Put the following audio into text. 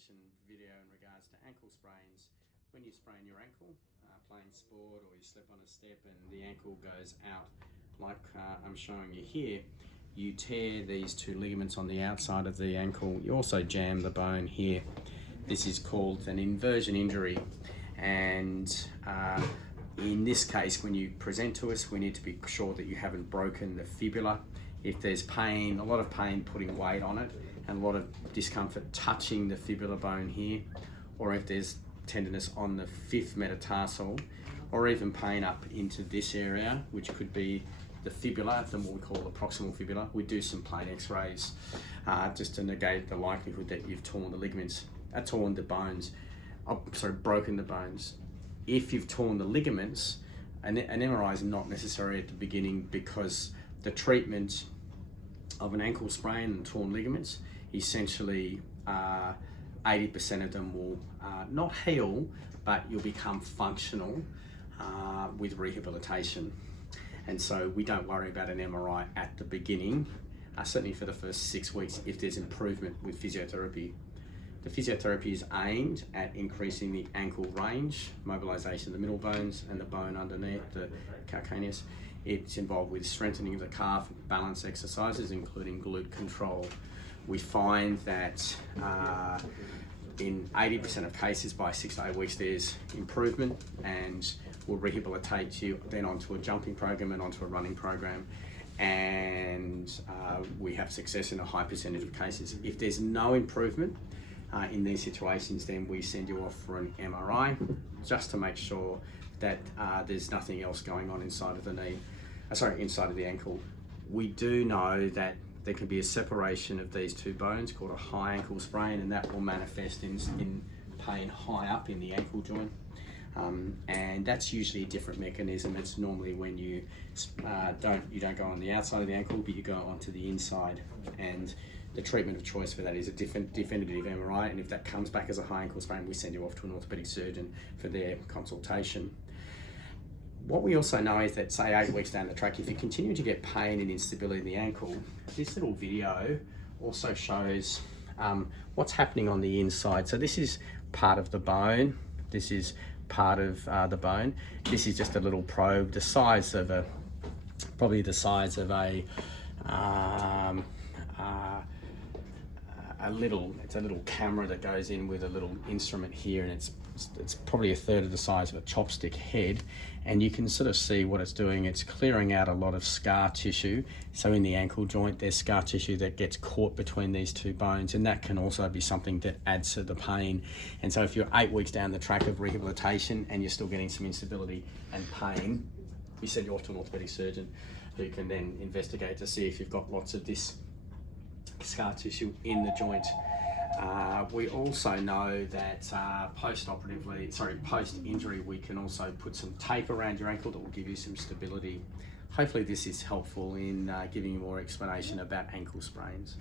information video in regards to ankle sprains. When you sprain your ankle, playing sport, or you slip on a step and the ankle goes out like I'm showing you here, you tear these two ligaments on the outside of the ankle. You also jam the bone here. This is called an inversion injury, and in this case, when you present to us, we need to be sure that you haven't broken the fibula. If there's pain, a lot of pain putting weight on it, and a lot of discomfort touching the fibula bone here, or if there's tenderness on the fifth metatarsal, or even pain up into this area, which could be the fibula, then what we call the proximal fibula, we do some plain x-rays just to negate the likelihood that you've torn the ligaments, torn the bones, broken the bones. If you've torn the ligaments, an MRI is not necessary at the beginning, because the treatment of an ankle sprain and torn ligaments, essentially 80% of them will not heal, but you'll become functional with rehabilitation. And so we don't worry about an MRI at the beginning, certainly for the first 6 weeks, if there's improvement with physiotherapy. The physiotherapy is aimed at increasing the ankle range, mobilization of the middle bones and the bone underneath, the calcaneus. It's involved with strengthening of the calf, balance exercises, including glute control. We find that in 80% of cases, by 6 to 8 weeks, there's improvement, and we'll rehabilitate you then onto a jumping program and onto a running program. And we have success in a high percentage of cases. If there's no improvement in these situations, then we send you off for an MRI, just to make sure that there's nothing else going on inside of the knee, inside of the ankle. We do know that there can be a separation of these two bones called a high ankle sprain, and that will manifest in pain high up in the ankle joint. And that's usually a different mechanism. It's normally when you don't go on the outside of the ankle, but you go onto the inside. And the treatment of choice for that is a definitive MRI, and if that comes back as a high ankle sprain, we send you off to an orthopedic surgeon for their consultation. What we also know is that, say 8 weeks down the track, if you continue to get pain and instability in the ankle, this little video also shows what's happening on the inside. So this is part of the bone. This is part of the bone. This is just a little probe, the size of probably the size of it's a little camera that goes in with a little instrument here, and it's probably a third of the size of a chopstick head, and you can sort of see what it's doing. It's clearing out a lot of scar tissue. So in the ankle joint, there's scar tissue that gets caught between these two bones, and that can also be something that adds to the pain. And so if you're 8 weeks down the track of rehabilitation and you're still getting some instability and pain, we send you off to an orthopedic surgeon who can then investigate to see if you've got lots of this scar tissue in the joint. We also know that post-injury, we can also put some tape around your ankle that will give you some stability. Hopefully this is helpful in giving you more explanation about ankle sprains.